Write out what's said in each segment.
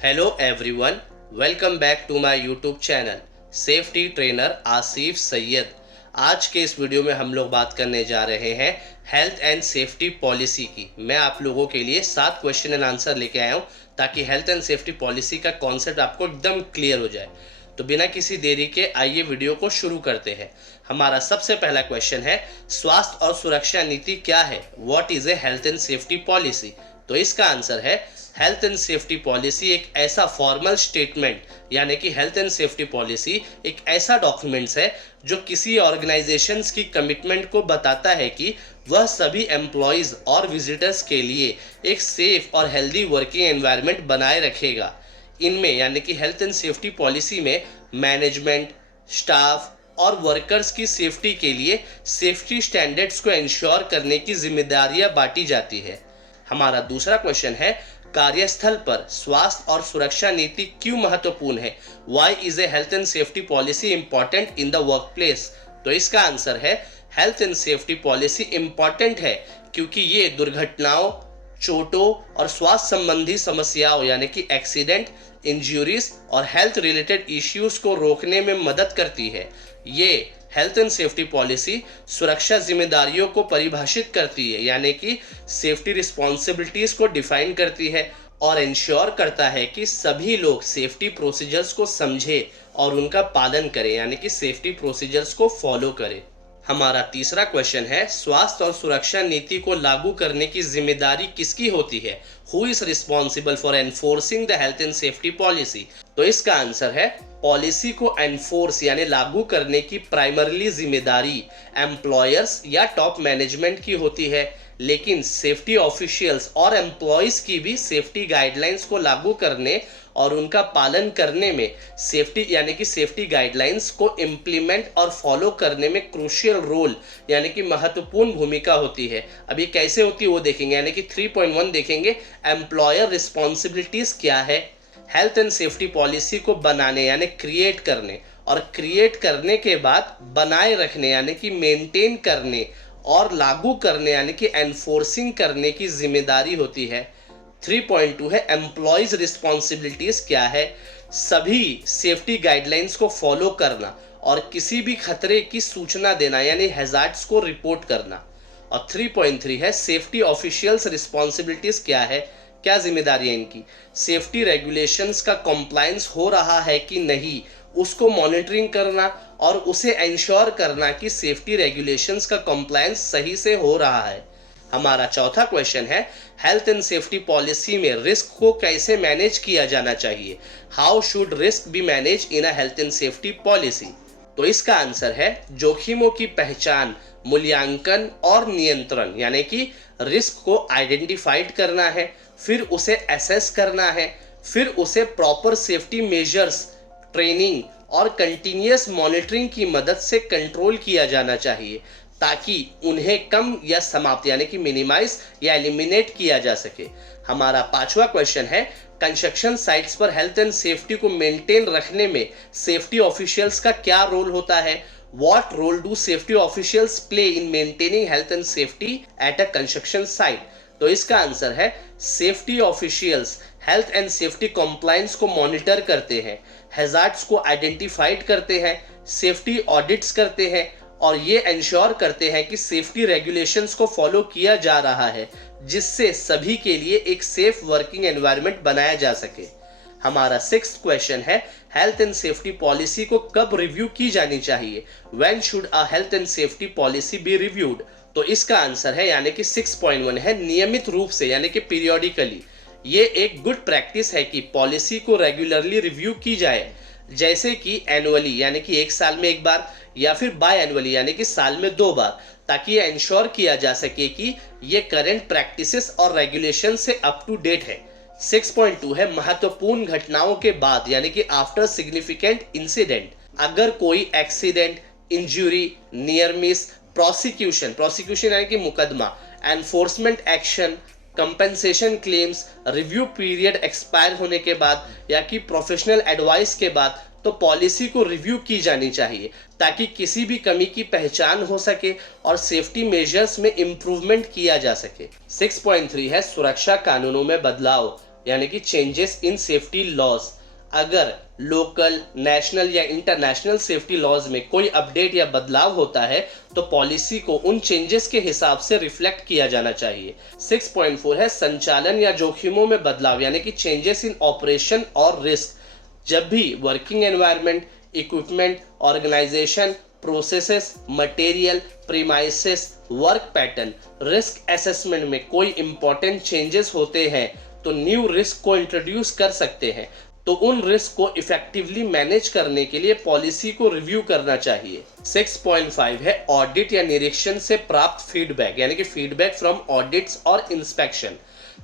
Hello everyone, welcome back to my YouTube channel safety trainer Asif Syed. आज के इस video में हम लोग बात करने जा रहे हैं हेल्थ एंड सेफ्टी पॉलिसी की। मैं आप लोगों के लिए 7 क्वेश्चन एंड आंसर लेके आया हूँ ताकि हेल्थ एंड सेफ्टी पॉलिसी का कॉन्सेप्ट आपको एकदम क्लियर हो जाए। तो बिना किसी देरी के आइए वीडियो को शुरू करते हैं। हमारा सबसे पहला क्वेश्चन है, स्वास्थ्य और सुरक्षा नीति क्या है? What is a health and safety policy? तो इसका आंसर है, हेल्थ एंड सेफ्टी पॉलिसी एक ऐसा फॉर्मल स्टेटमेंट यानी कि हेल्थ एंड सेफ्टी पॉलिसी एक ऐसा डॉक्यूमेंट्स है जो किसी ऑर्गेनाइजेशंस की कमिटमेंट को बताता है कि वह सभी एम्प्लॉयज और विजिटर्स के लिए एक सेफ और हेल्दी वर्किंग एनवायरनमेंट बनाए रखेगा। इनमें यानी कि हेल्थ एंड सेफ्टी पॉलिसी में मैनेजमेंट, स्टाफ और वर्कर्स की सेफ्टी के लिए सेफ्टी स्टैंडर्ड्स को इंश्योर करने की जिम्मेदारियां बांटी जाती है। हमारा दूसरा क्वेश्चन है, कार्यस्थल पर स्वास्थ्य और सुरक्षा नीति क्यों महत्वपूर्ण है? Why is a health and safety policy important in the work place? तो इसका आंसर है, health and safety policy important है क्योंकि ये दुर्घटनाओं, चोटों और स्वास्थ्य संबंधी समस्याओं यानी कि एक्सीडेंट, इंजरीज और हेल्थ रिलेटेड इश्यूज को रोकने में मदद करती है। ये हेल्थ एंड सेफ्टी पॉलिसी सुरक्षा जिम्मेदारियों को परिभाषित करती है यानी कि सेफ्टी रिस्पॉन्सिबिलिटीज को डिफाइन करती है और इंश्योर करता है कि सभी लोग सेफ्टी प्रोसीजर्स को समझे और उनका पालन करें यानी कि सेफ्टी प्रोसीजर्स को फॉलो करें। हमारा तीसरा क्वेश्चन है, स्वास्थ्य और सुरक्षा नीति को लागू करने की जिम्मेदारी किसकी होती है? Who is responsible for enforcing the health and safety policy? तो इसका आंसर है, पॉलिसी को एनफोर्स यानी लागू करने की प्राइमरली जिम्मेदारी एम्प्लॉयर्स या टॉप मैनेजमेंट की होती है, लेकिन सेफ्टी ऑफिशियल्स और एम्प्लॉयज की भी सेफ्टी गाइडलाइंस को लागू करने और उनका पालन करने में सेफ्टी यानी कि सेफ्टी गाइडलाइंस को इम्प्लीमेंट और फॉलो करने में क्रूशियल रोल यानी कि महत्वपूर्ण भूमिका होती है। अब ये कैसे होती है वो देखेंगे, यानी कि 3.1 देखेंगे, एम्प्लॉयर रिस्पॉन्सिबिलिटीज क्या है। हेल्थ एंड सेफ्टी पॉलिसी को बनाने यानी क्रिएट करने और क्रिएट करने के बाद बनाए रखने यानी कि मेंटेन करने और लागू करने यानी कि एनफोर्सिंग करने की जिम्मेदारी होती है। 3.2 है, एम्प्लॉयज रिस्पॉन्सिबिलिटीज क्या है? सभी सेफ्टी गाइडलाइंस को फॉलो करना और किसी भी खतरे की सूचना देना यानी हैजार्ड्स को रिपोर्ट करना। और 3.3 है, सेफ्टी ऑफिशियल्स रिस्पॉन्सिबिलिटीज क्या है? क्या जिम्मेदारी है इनकी? सेफ्टी रेगुलेशंस का कंप्लायंस हो रहा है कि नहीं उसको मॉनिटरिंग करना और उसे इंश्योर करना कि सेफ्टी रेगुलेशंस का कंप्लायंस सही से हो रहा है। हमारा चौथा क्वेश्चन है, हेल्थ एंड सेफ्टी पॉलिसी में रिस्क को कैसे मैनेज किया जाना चाहिए? How should risk be manage in a health and safety policy? तो इसका आंसर है, जोखिमों की पहचान, मूल्यांकन और नियंत्रण यानी कि रिस्क को आइडेंटिफाइड करना है, फिर उसे एसेस करना है, फिर उसे प्रॉपर सेफ्टी मेजर्स, ट्रेनिंग और कंटिन्यूअस मॉनिटरिंग की मदद से कंट्रोल किया जाना चाहिए ताकि उन्हें कम या समाप्त यानी कि मिनिमाइज या एलिमिनेट किया जा सके। हमारा पांचवा क्वेश्चन है, कंस्ट्रक्शन साइट्स पर हेल्थ एंड सेफ्टी को मेंटेन रखने में सेफ्टी ऑफिशियल्स का क्या रोल होता है? What role do safety officials play in maintaining health and safety at a construction site? तो इसका आंसर है, safety officials health and safety compliance को मॉनिटर करते हैं, हैजार्ड्स को आइडेंटिफाइड करते हैं, सेफ्टी ऑडिट्स करते हैं और ये इंश्योर करते हैं कि सेफ्टी रेगुलेशंस को फॉलो किया जा रहा है जिससे सभी के लिए एक सेफ वर्किंग एनवायरनमेंट बनाया जा सके। हमारा 6th क्वेश्चन है, हेल्थ एंड सेफ्टी पॉलिसी को कब रिव्यू की जानी चाहिए? When should a health and safety policy be reviewed? तो इसका आंसर है यानी कि 6.1 है, नियमित रूप से यानी कि पीरियोडिकली। ये एक गुड प्रैक्टिस है कि पॉलिसी को रेगुलरली रिव्यू की जाए, जैसे कि एनुअली यानी कि 1 साल में 1 बार या फिर बाय एनुअली यानी कि साल में 2 बार, ताकि ये इंश्योर किया जा सके कि ये करंट प्रैक्टिसेस और रेगुलेशन से अप टू डेट है। 6.2 है, महत्वपूर्ण घटनाओं के बाद यानी कि आफ्टर सिग्निफिकेंट इंसिडेंट। अगर कोई accident, injury, near miss, prosecution यानी कि मुकदमा, enforcement action, compensation claims, review period expire होने के बाद या कि प्रोफेशनल एडवाइस के बाद तो पॉलिसी को रिव्यू की जानी चाहिए ताकि किसी भी कमी की पहचान हो सके और सेफ्टी मेजर्स में इंप्रूवमेंट किया जा सके। 6.3 है, सुरक्षा कानूनों में बदलाव। यानी कि चेंजेस इन सेफ्टी लॉज। अगर लोकल, नेशनल या इंटरनेशनल सेफ्टी लॉज में कोई अपडेट या बदलाव होता है तो पॉलिसी को उन चेंजेस के हिसाब से रिफ्लेक्ट किया जाना चाहिए। 6.4 है संचालन या जोखिमों में बदलाव, यानी कि चेंजेस इन ऑपरेशन और रिस्क। जब भी working environment, equipment, organisation, processes, material, premises, work pattern, risk assessment में कोई इंपॉर्टेंट चेंजेस होते हैं तो न्यू रिस्क को इंट्रोड्यूस कर सकते हैं। तो उन रिस्क को इफेक्टिवली मैनेज करने के लिए पॉलिसी को रिव्यू करना चाहिए। 6.5 है ऑडिट या निरीक्षण से प्राप्त फीडबैक, यानी कि फीडबैक फ्रॉम ऑडिट्स और इंस्पेक्शन।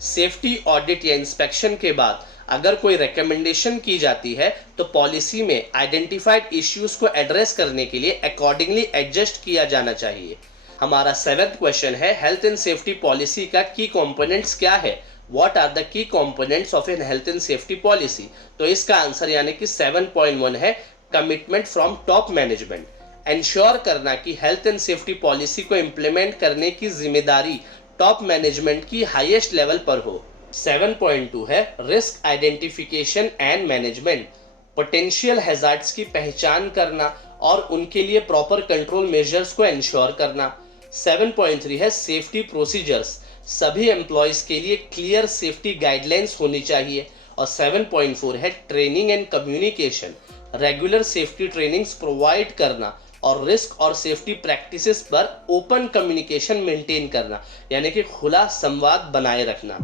सेफ्टी ऑडिट या इंस्पेक्शन के बाद अगर कोई रिकमेंडेशन की जाती है तो पॉलिसी में आइडेंटिफाइड इश्यूज को एड्रेस करने के लिए अकॉर्डिंगली एडजस्ट किया जाना चाहिए। हमारा 7th क्वेश्चन है हेल्थ एंड सेफ्टी पॉलिसी का की कंपोनेंट्स क्या है। What are the key components of an health and safety policy. तो इसका आंसर यानी कि 7.1 है commitment from top management. Ensure करना कि हेल्थ एंड सेफ्टी पॉलिसी को इम्प्लीमेंट करने की जिम्मेदारी टॉप मैनेजमेंट की हाईएस्ट लेवल पर हो। 7.2 है risk identification and management. Potential hazards की पहचान करना और उनके लिए प्रॉपर कंट्रोल मेजर्स को एंश्योर करना। 7.3 है सेफ्टी प्रोसीजर्स। सभी एम्प्लॉयज के लिए क्लियर सेफ्टी गाइडलाइंस होनी चाहिए। और 7.4 है training and communication. Regular safety trainings provide करना और रिस्क और सेफ्टी प्रैक्टिसेस पर ओपन कम्युनिकेशन मेंटेन करना, यानी कि खुला संवाद बनाए रखना।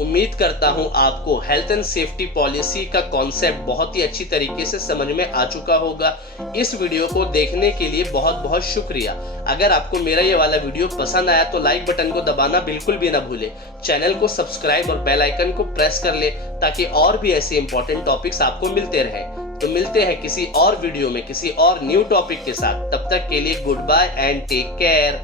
उम्मीद करता हूं आपको हेल्थ एंड सेफ्टी पॉलिसी का कॉन्सेप्ट बहुत ही अच्छी तरीके से समझ में आ चुका होगा। इस वीडियो को देखने के लिए बहुत बहुत शुक्रिया। अगर आपको मेरा ये वाला वीडियो पसंद आया तो लाइक बटन को दबाना बिल्कुल भी ना भूले। चैनल को सब्सक्राइब और बेल आइकन को प्रेस कर ले ताकि और भी ऐसे इंपॉर्टेंट टॉपिक्स आपको मिलते रहें। तो मिलते हैं किसी और वीडियो में किसी और न्यू टॉपिक के साथ। तब तक के लिए good bye and take care.